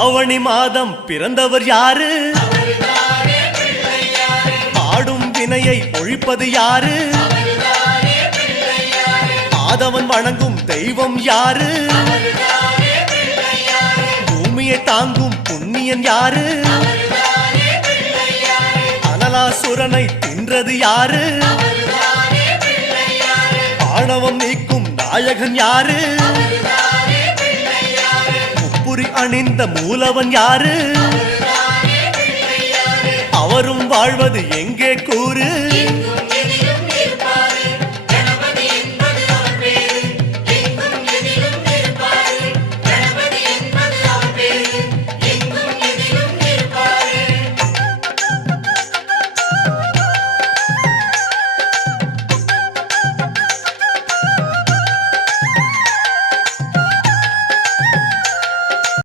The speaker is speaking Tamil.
ஆவணி மாதம் பிறந்தவர் யாரு? ஆடும் வினையை ஒழிப்பது யாரு? ஆதவன் வணங்கும் தெய்வம் யாரு? பூமியை தாங்கும் புண்ணியன் யாரு? அனலாசுரனை தின்றது யாரு? ஆணவம் நீக்கும் நாயகன் யாரு? முப்புரி அணிந்த மூலவன் யாரு? அவரும் வாழ்வது எங்கே கூறு?